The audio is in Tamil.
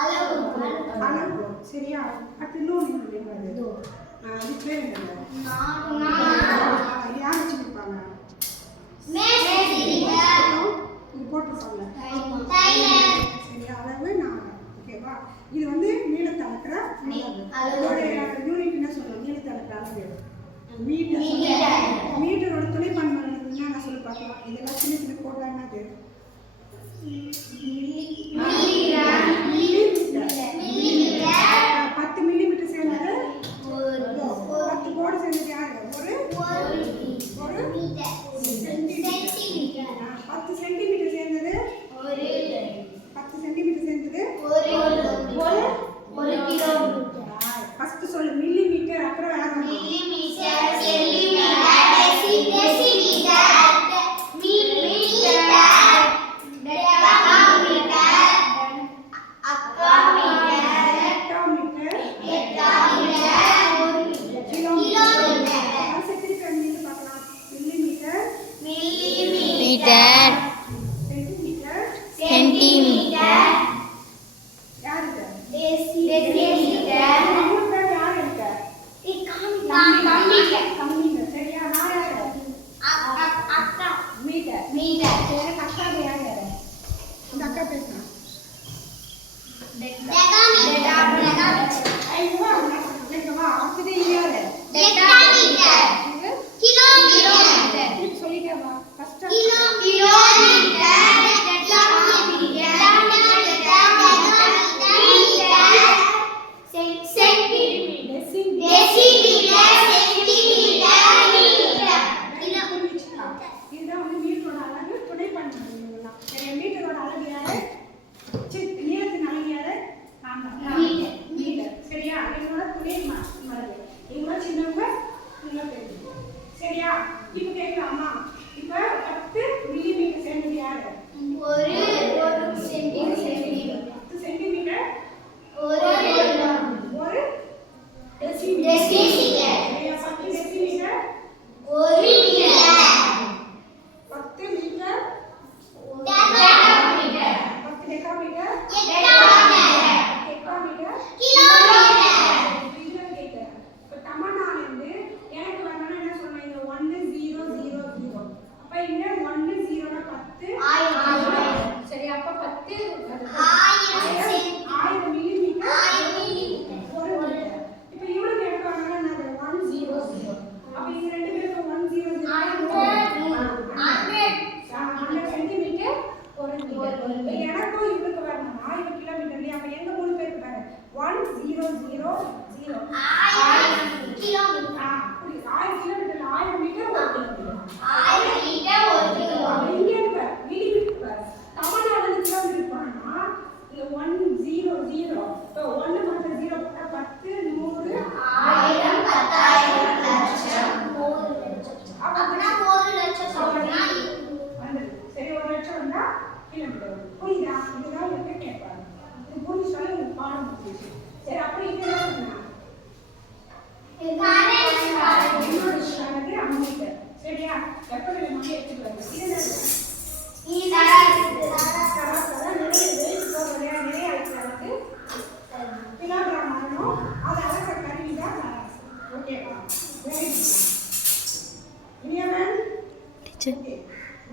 அளவு. சரியா? அடுத்து இன்னொன்று என்னது? அது பேர் என்னது? யார் வச்சுருப்பாங்க? இங்கே போட்டிருப்பாங்க. சரியா? அளவு 4. ஓகேவா? இது வந்து நீளத்தை அளக்கிற அளவு. யூனிட் என்ன சொல்லுவோம்? நீளத்தை அளக்கிற அளவு மீட்டர். மீட்டரோட துணைப்பண்பு என்ன சொல்லி பார்க்கலாம். இதெல்லாம் சின்ன சின்ன கோட்டா என்னது? மில்லிமீட்டர். 10 மில்லிமீட்டர் சேர்ந்தது 10 கோடு சேர்ந்தது யாரு? ஒரு சென்டிமீட்டர். 10 சென்டிமீட்டர் சேர்ந்தது 10 சென்டிமீட்டர் சேர்ந்தது ஒரு கிலோமீட்டர். ஃபர்ஸ்ட் சொல்லு மில்லிமீட்டர், அப்புறம் வேற millimetre, centimetre, decimetre, millimetre, decametre, அக்காமீட்டர், ஹெக்டாமீட்டர், கிலோமீட்டர். சென்டிமீட்டர் மீன் பார்க்கலாம். மில்லிமீட்டர், மீட்டர், சென்டிமீட்டர், யாருக்கு? டெசிமீட்டர், கம்மிங்க. சரியா? நான் யாரு? அக்கா, மீட்டர். மீட்டர், எனக்கு அக்கா யார் யாரு? இந்த அக்கா பேசுறேன். டெகாமீட்டர், ஐயோ கேட்கவா? அடுத்தது இது யாரு? டெகாமீட்டர், கிலோமீட்டர், திருப்பி சொல்லிட்டே வா. ஃபர்ஸ்ட் கிலோமீட்டர், இதுதான் வந்து மீட்டரோட அளவு. துணைப்பண்பு. சரியா? மீட்டரோட அளவு யாரு? நீளத்தின் அளவு யாரு? மீட்டர். சரியா? இவங்களோட துணைப்பண்பு. இவங்க சின்னவங்க, இவங்க பெரியவங்க. சரியா? இப்போ கேட்கலாமா? இப்போ 10 மில்லிமீட்டர் சேர்ந்தது யாரு? ஒரு சென்டிமீட்டர், 10 சென்டிமீட்டர் ஒரு டெசிமீட்டர், சரியா? 10 டெசிமீட்டர் ஒரு metre, 10 metre decametre, 10 decametre hectometre, hectometre kilometre. இதுதான் கேட்கிறேன். இப்போ தமிழ்நாடு எனக்கு வரணும்னா என்ன சொன்னேன்? இங்க 1 0 0 0. அப்ப இங்க 1 0 னா 10 ஆயிரம். சரி, அப்ப 10 ஆயிரம் மில்லிமீட்டர் ஒரு மீட்டர். இப்போ இவளுக்கு எனக்கு வரணும்னா என்னது? 1 0 0. அப்ப இங்க ரெண்டு பேருக்கு 1 0 0 சென்டிமீட்டர் ஒரு மீட்டர். எனக்கும் இவளுக்கு வரணும்னா இது கிலோமீட்டர் இல்லையா? அப்ப எங்க 3 பேருக்கு பாரு 1 0 0 0. ஆயிரம் கிலோமீட்டர், புரியுது. 1000 கிலோமீட்டர் 1000 மீட்டர் ஒரு கிலோமீட்டர். 1000 மீட்டர் ஒரு கிலோமீட்டர். இங்க இருக்க மில்லிமீட்டர் பாரு. தமிழ்நாடு கிலோமீட்டர் போனா இது 1 0 0. இப்போ 1 மட்டும் 0 போட்டா 10 100 ஆயிரம், 10,000, லட்சம், 1 லட்சம். அப்படின்னா 1 லட்சம் சொல்றா. வந்துடுது. சரி, 1 லட்சம் வந்தா கிலோமீட்டர் வரும். புரியுதா? இதுதான் உங்களுக்கு கேட்பாங்க. இது புரிஞ்சுட்டாலும் உங்களுக்கு பாடம் முடிஞ்சிச்சு. சரி, அப்புறம் இது என்ன சொன்னா? கரண்ட் இன்னொரு விஷயம் அம்மீட்டர். சரியா? எப்ப நம்ம எடுத்துக்கிறாங்க. இது என்ன?